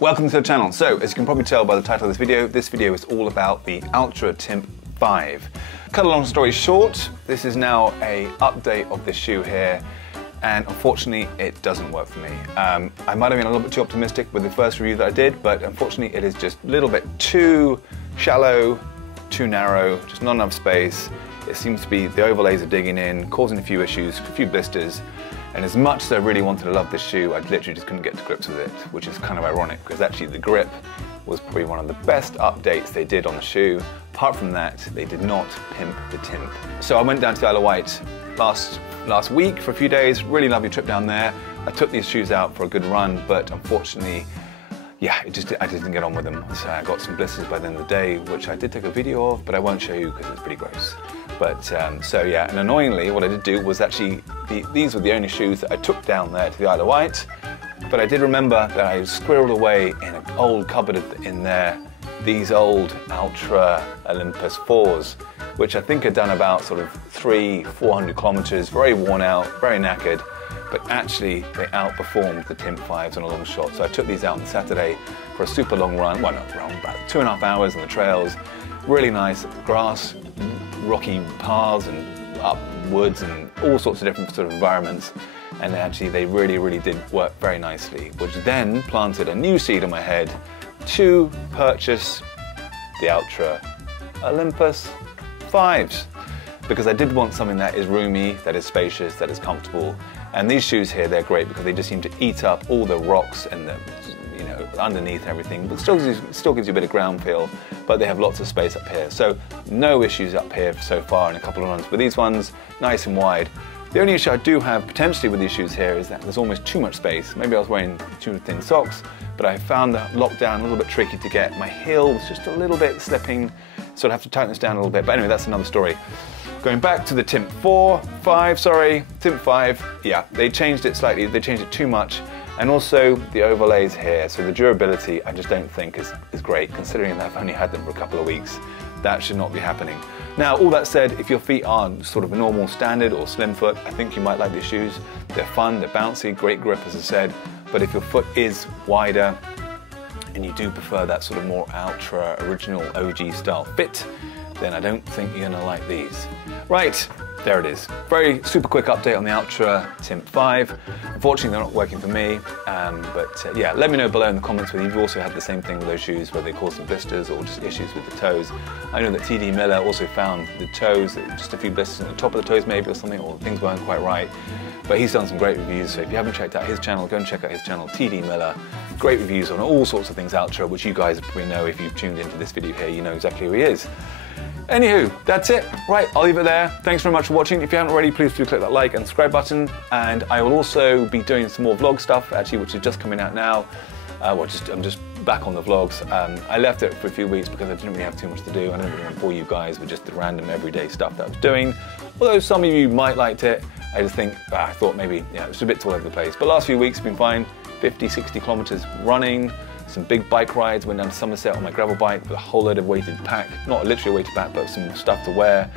Welcome to the channel. So, as you can probably tell by the title of this video is all about the ALTRA TIMP 5. Cut a long story short, this is now an update of this shoe here, and unfortunately it doesn't work for me. I might have been a little bit too optimistic with the first review that I did, but unfortunately it is just a little bit too shallow, too narrow, just not enough space. It seems to be the overlays are digging in, causing a few issues, a few blisters. And as much as I really wanted to love this shoe, I literally just couldn't get to grips with it, which is kind of ironic because actually the grip was probably one of the best updates they did on the shoe. Apart from that, they did not pimp the timp. So I went down to the Isle of Wight last week for a few days, really lovely trip down there. I took these shoes out for a good run, but unfortunately, yeah, I just didn't get on with them. So I got some blisters by the end of the day, which I did take a video of, but I won't show you because it's pretty gross. But so yeah, and annoyingly, what I did do was actually, these were the only shoes that I took down there to the Isle of Wight. But I did remember that I squirreled away in an old cupboard in there these old Ultra Olympus 4s, which I think had done about sort of 300-400 kilometers, very worn out, very knackered. But actually, they outperformed the TIMP 5s on a long shot. So I took these out on Saturday for a super long run, well not wrong, about 2.5 hours on the trails. Really nice grass, rocky paths and up woods and all sorts of different sort of environments. And actually they really did work very nicely, which then planted a new seed in my head to purchase the Ultra Olympus 5s. Because I did want something that is roomy, that is spacious, that is comfortable. And these shoes here, they're great because they just seem to eat up all the rocks and the, you know, underneath everything, but still gives you a bit of ground feel, but they have lots of space up here. So no issues up here so far in a couple of runs, but these ones, nice and wide. The only issue I do have potentially with these shoes here is that there's almost too much space. Maybe I was wearing too thin socks, but I found the lockdown a little bit tricky to get. My heel was just a little bit slipping, so I'd have to tighten this down a little bit, but anyway, that's another story. Going back to the TIMP 5, yeah, they changed it slightly, they changed it too much, and also the overlays here, so the durability I just don't think is great, considering that I've only had them for a couple of weeks. That should not be happening. Now, all that said, if your feet are sort of a normal standard or slim foot, I think you might like these shoes. They're fun, they're bouncy, great grip as I said, but if your foot is wider and you do prefer that sort of more Ultra original OG style fit, then I don't think you're gonna like these. Right, there it is. Very super quick update on the Ultra TIMP 5. Unfortunately, they're not working for me, but yeah, let me know below in the comments whether you've also had the same thing with those shoes, whether they cause some blisters or just issues with the toes. I know that TD Miller also found the toes, just a few blisters on the top of the toes maybe or something, or things weren't quite right. But he's done some great reviews, so if you haven't checked out his channel, go and check out his channel, TD Miller. Great reviews on all sorts of things Ultra, which you guys probably know if you've tuned into this video here, you know exactly who he is. Anywho, that's it. Right, I'll leave it there. Thanks very much for watching. If you haven't already, please do click that like and subscribe button. And I will also be doing some more vlog stuff, actually, which is just coming out now. I'm just back on the vlogs. I left it for a few weeks because I didn't really have too much to do. I didn't really want to bore you guys with just the random everyday stuff that I was doing. Although some of you might liked it, I just think, I thought maybe, yeah, it was a bit all over the place. But last few weeks have been fine. 50, 60 kilometers running. Some big bike rides, went down to Somerset on my gravel bike with a whole load of weighted pack, not literally a weighted pack, but some stuff to wear.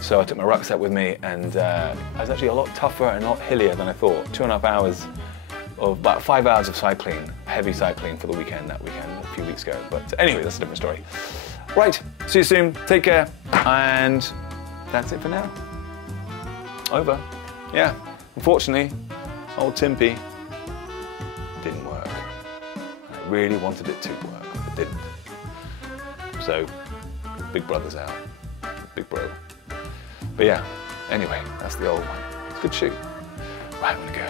So I took my rucksack with me, and I was actually a lot tougher and a lot hillier than I thought. 2.5 hours of about 5 hours of cycling, heavy cycling for the weekend, that weekend a few weeks ago. But anyway, that's a different story. Right, see you soon, take care, and that's it for now. Over. Yeah, unfortunately, old Timpy didn't work. I really wanted it to work, but it didn't. So, big brother's out. Big bro. But yeah, anyway, that's the old one. It's a good shoe. Right, I'm gonna go.